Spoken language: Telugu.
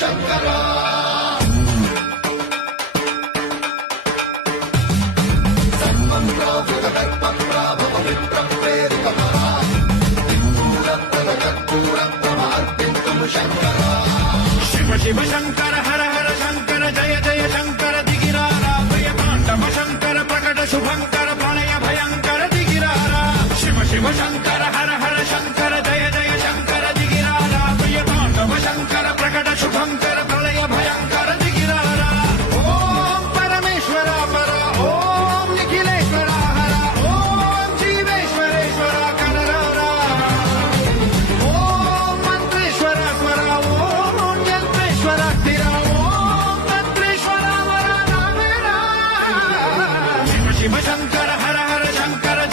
శంకరా సర్వం ప్రావృత కల్ప ప్రాభవ విప్ర ప్రేరిత పరా కర్పూర ప్రద కర్పూర ప్రమార్పింతుము శంకరా శివ శివ శంకర